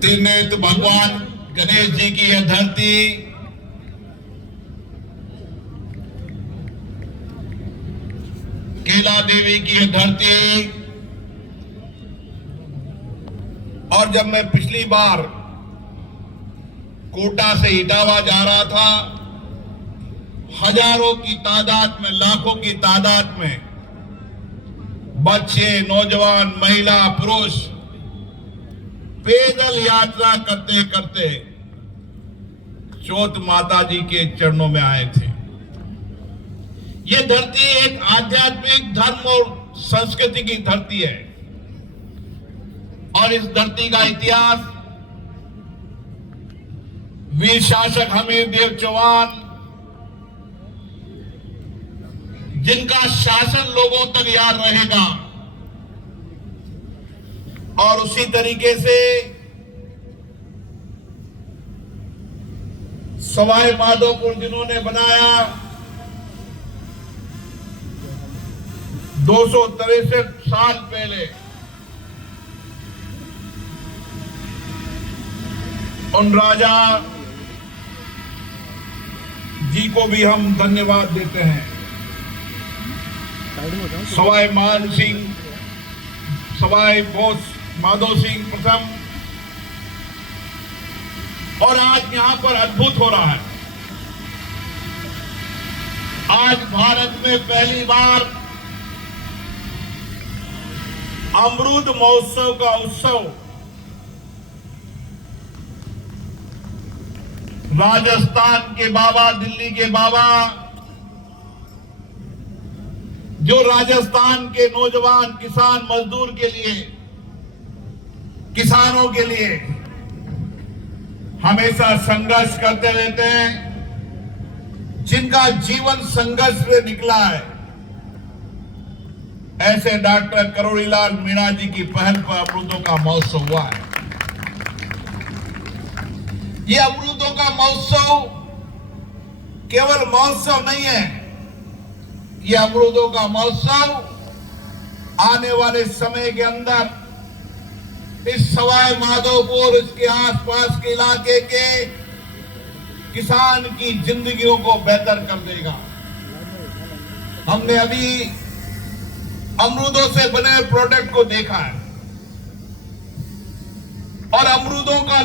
त्रिनेत्र भगवान गणेश जी की यह धरती केला देवी की यह धरती। और जब मैं पिछली बार कोटा से इटावा जा रहा था, हजारों की तादाद में, लाखों की तादाद में बच्चे, नौजवान, महिला, पुरुष पैदल यात्रा करते करते चौथ माता जी के चरणों में आए थे। यह धरती एक आध्यात्मिक, धर्म और संस्कृति की धरती है और इस धरती का इतिहास वीर शासक हमीरदेव चौहान, जिनका शासन लोगों तक याद रहेगा, और उसी तरीके से सवाई माधोपुर जिन्होंने बनाया 263 साल पहले, उन राजा जी को भी हम धन्यवाद देते हैं। सवाई मान सिंह, सवाई बोस माधो सिंह प्रथम। और आज यहां पर अद्भुत हो रहा है। आज भारत में पहली बार अमृत महोत्सव का उत्सव राजस्थान के बाबा, दिल्ली के बाबा, जो राजस्थान के नौजवान किसान मजदूर के लिए, किसानों के लिए हमेशा संघर्ष करते रहते हैं, जिनका जीवन संघर्ष से निकला है, ऐसे डॉक्टर करोड़ीलाल मीणा जी की पहल पर अमृतों का महोत्सव हुआ है। ये अमृतों का महोत्सव केवल महोत्सव नहीं है, ये अमृतों का महोत्सव आने वाले समय के अंदर इस सवाई माधोपुर, इसके आसपास के इलाके के किसान की जिंदगियों को बेहतर कर देगा। हमने अभी अमरूदों से बने प्रोडक्ट को देखा है और अमरूदों का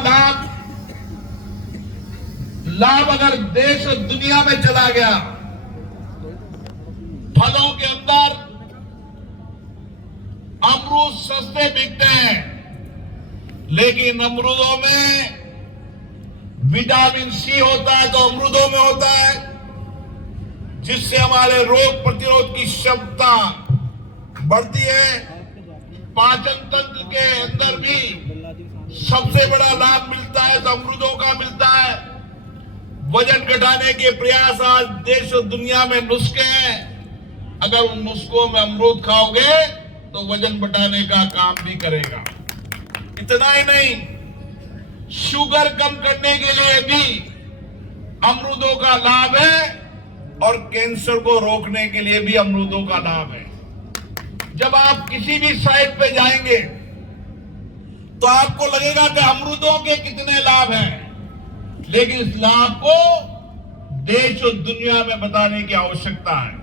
लाभ अगर देश और दुनिया में चला गया, फलों के अंदर अमरूद सस्ते बिकते हैं, लेकिन अमरूदों में विटामिन सी होता है, तो अमरूदों में होता है, जिससे हमारे रोग प्रतिरोध की क्षमता बढ़ती है। पाचन तंत्र के अंदर भी सबसे बड़ा लाभ मिलता है तो अमरूदों का मिलता है। वजन घटाने के प्रयास आज देश और दुनिया में नुस्खे हैं, अगर उन नुस्खों में अमरूद खाओगे तो वजन घटाने का काम भी करेगा। इतना ही नहीं, शुगर कम करने के लिए भी अमरूदों का लाभ है और कैंसर को रोकने के लिए भी अमरूदों का लाभ है। जब आप किसी भी साइट पे जाएंगे तो आपको लगेगा कि अमरूदों के कितने लाभ हैं, लेकिन इस लाभ को देश और दुनिया में बताने की आवश्यकता है।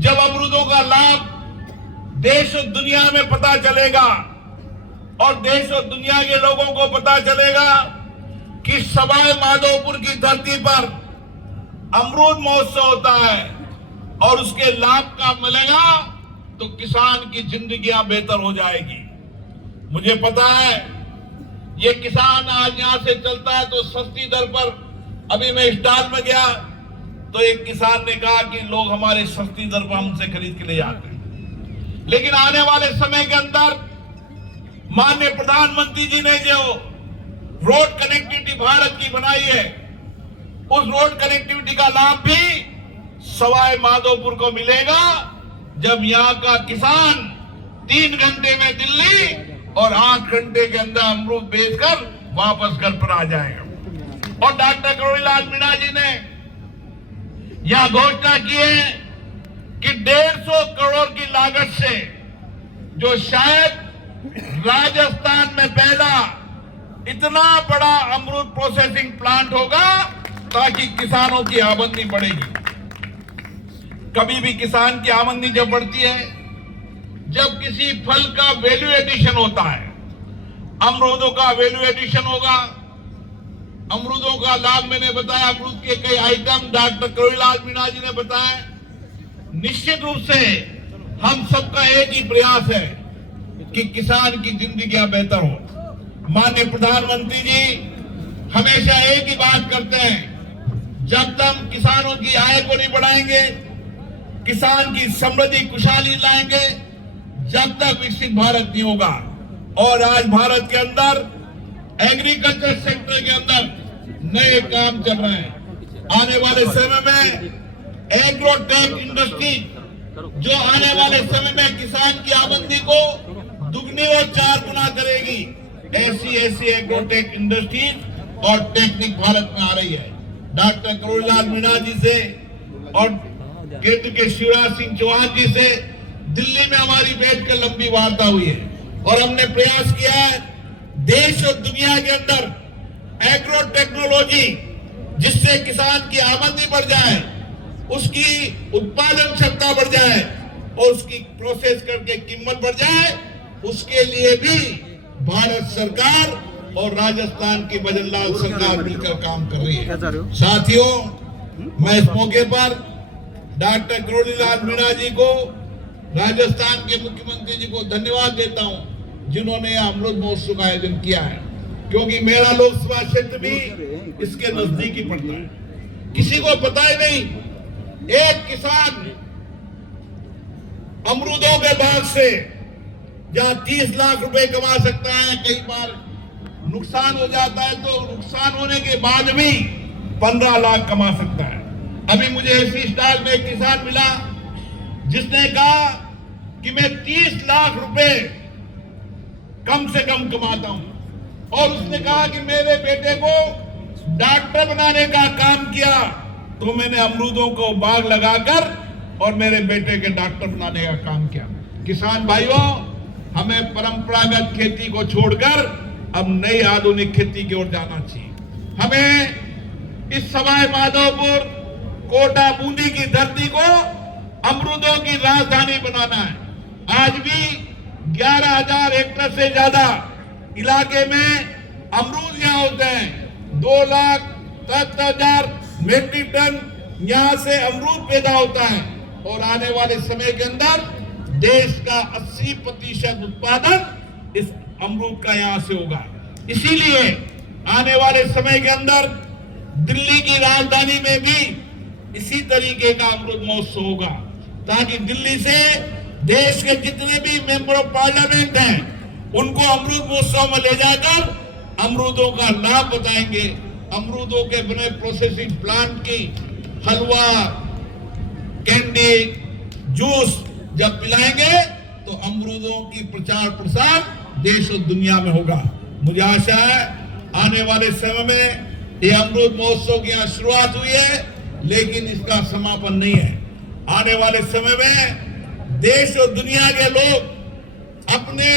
जब अमरूदों का लाभ देश और दुनिया में पता चलेगा और देश और दुनिया के लोगों को पता चलेगा कि सवाई माधोपुर की धरती पर अमरूद महोत्सव होता है और उसके लाभ का मिलेगा, तो किसान की जिंदगियां बेहतर हो जाएगी। मुझे पता है ये किसान आज यहां से चलता है तो सस्ती दर पर, अभी मैं स्टॉल में गया तो एक किसान ने कहा कि लोग हमारे सस्ती दर पर हमसे खरीद के ले जाते हैं, लेकिन आने वाले समय के अंदर माननीय प्रधानमंत्री जी ने जो रोड कनेक्टिविटी भारत की बनाई है, उस रोड कनेक्टिविटी का लाभ भी सवाई माधोपुर को मिलेगा, जब यहाँ का किसान 3 घंटे में दिल्ली और 8 घंटे के अंदर अमरूद बेचकर वापस घर पर आ जाएगा। और डॉक्टर करोड़ीलाल मीणा जी ने यह घोषणा की है कि 150 करोड़ की लागत से, जो शायद राजस्थान में पहला इतना बड़ा अमरूद प्रोसेसिंग प्लांट होगा ताकि किसानों की आमदनी बढ़ेगी। कभी भी किसान की आमदनी जब बढ़ती है, जब किसी फल का वैल्यू एडिशन होता है, अमरूदों का वैल्यू एडिशन होगा। अमरूदों का लाभ मैंने बताया, अमरूद के कई आइटम डॉक्टर करोड़ीलाल मीणा जी ने बताया। निश्चित रूप से हम सबका एक ही प्रयास है कि किसान की जिंदगी बेहतर हो। माननीय प्रधानमंत्री जी हमेशा एक ही बात करते हैं, जब तक किसानों की आय को नहीं बढ़ाएंगे, किसान की समृद्धि खुशहाली लाएंगे, जब तक विकसित भारत नहीं होगा। और आज भारत के अंदर एग्रीकल्चर सेक्टर के अंदर नए काम चल रहे हैं। आने वाले समय में एग्रोटेक इंडस्ट्री जो आने वाले समय में किसान की आमदनी को दुगनी और 4 गुना करेगी, ऐसी एग्रोटेक इंडस्ट्रीज और टेक्निक भारत में आ रही है। डॉक्टर करोड़ीलाल मीणा जी से और केंद्र के शिवराज सिंह चौहान जी से दिल्ली में हमारी बैठकर लंबी वार्ता हुई है और हमने प्रयास किया है देश और दुनिया के अंदर एग्रो टेक्नोलॉजी, जिससे किसान की आमदनी बढ़ जाए, उसकी उत्पादन क्षमता बढ़ जाए और उसकी प्रोसेस करके कीमत बढ़ जाए, उसके लिए भी भारत सरकार और राजस्थान की भजनलाल सरकार मिलकर काम कर रही है। साथियों, मैं इस मौके पर डॉक्टर करोड़ीलाल मीणा जी को, राजस्थान के मुख्यमंत्री जी को धन्यवाद देता हूं, जिन्होंने अमृत महोत्सव का आयोजन किया है, क्योंकि मेरा लोकसभा क्षेत्र भी इसके नजदीक ही पड़ता है। किसी को पता ही नहीं, एक किसान अमरूदों के बाग से जहां 30 लाख रुपए कमा सकता है, कई बार नुकसान हो जाता है तो नुकसान होने के बाद भी 15 लाख कमा सकता है। अभी मुझे ऐसी स्टाइल में एक किसान मिला जिसने कहा कि मैं 30 लाख रुपए कम से कम कमाता हूं और उसने कहा कि मेरे बेटे को डॉक्टर बनाने का काम किया तो मैंने अमरूदों को बाग लगाकर और मेरे बेटे के डॉक्टर बनाने का काम किया। किसान भाइयों, हमें परंपरागत खेती को छोड़कर अब नई आधुनिक खेती की ओर जाना चाहिए। हमें इस सवाई माधोपुर, कोटा, बूंदी की धरती को अमरूदों की राजधानी बनाना है। आज भी 11,000 हेक्टेयर से ज्यादा इलाके में अमरूद यहाँ होते हैं। 2,70,000 मीट्रिक टन यहाँ से अमरूद पैदा होता है और आने वाले समय के अंदर देश का 80% उत्पादन इस अमरूद का यहाँ से होगा। इसीलिए आने वाले समय के अंदर दिल्ली की राजधानी में भी इसी तरीके का अमरूद महोत्सव होगा, ताकि दिल्ली से देश के जितने भी मेंबर ऑफ पार्लियामेंट हैं उनको अमरूद महोत्सव में ले जाकर अमरूदों का लाभ बताएंगे। अमरूदों के बने प्रोसेसिंग प्लांट की हलवा, कैंडी, जूस जब पिलाएंगे तो अमरूदों की प्रचार प्रसार देश और दुनिया में होगा। मुझे आशा है आने वाले समय में ये अमरूद महोत्सव की यहाँ शुरुआत हुई है, लेकिन इसका समापन नहीं है। आने वाले समय में देश और दुनिया के लोग अपने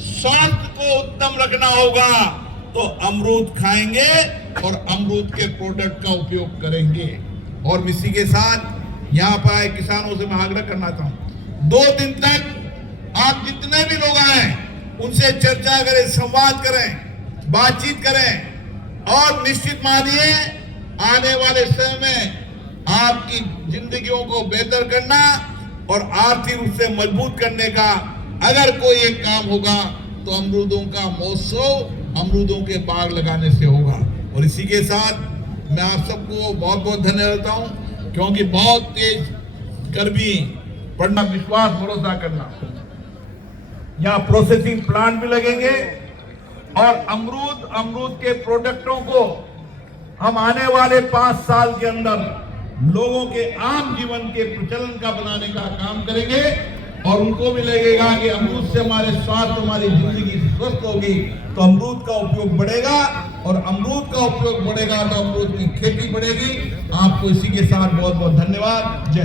स्वास्थ्य को उत्तम रखना होगा तो अमरूद खाएंगे और अमरूद के प्रोडक्ट का उपयोग करेंगे। और इसी के साथ यहाँ पर आए किसानों से मैं आग्रह करना चाहता हूँ, 2 दिन तक आप जितने भी लोग आए उनसे चर्चा करें, संवाद करें, बातचीत करें और निश्चित मानिए आने वाले समय में आपकी जिंदगियों को बेहतर करना और आर्थिक रूप से मजबूत करने का अगर कोई एक काम होगा तो अमरूदों का महोत्सव, अमरूदों के बाग लगाने से होगा। और इसी के साथ मैं आप सबको बहुत बहुत धन्यवाद देता हूँ, क्योंकि बहुत तेज गर्मी पड़ना, विश्वास भरोसा करना, यहाँ प्रोसेसिंग प्लांट भी लगेंगे और अमरूद के प्रोडक्टों को हम आने वाले 5 साल के अंदर लोगों के आम जीवन के प्रचलन का बनाने का काम करेंगे और उनको भी लगेगा कि अमरूद से हमारे स्वास्थ्य, हमारी जिंदगी स्वस्थ होगी तो अमरूद का उपयोग बढ़ेगा और अमरूद का उपयोग बढ़ेगा तो अमरूद की खेती बढ़ेगी। आपको इसी के साथ बहुत बहुत धन्यवाद। जय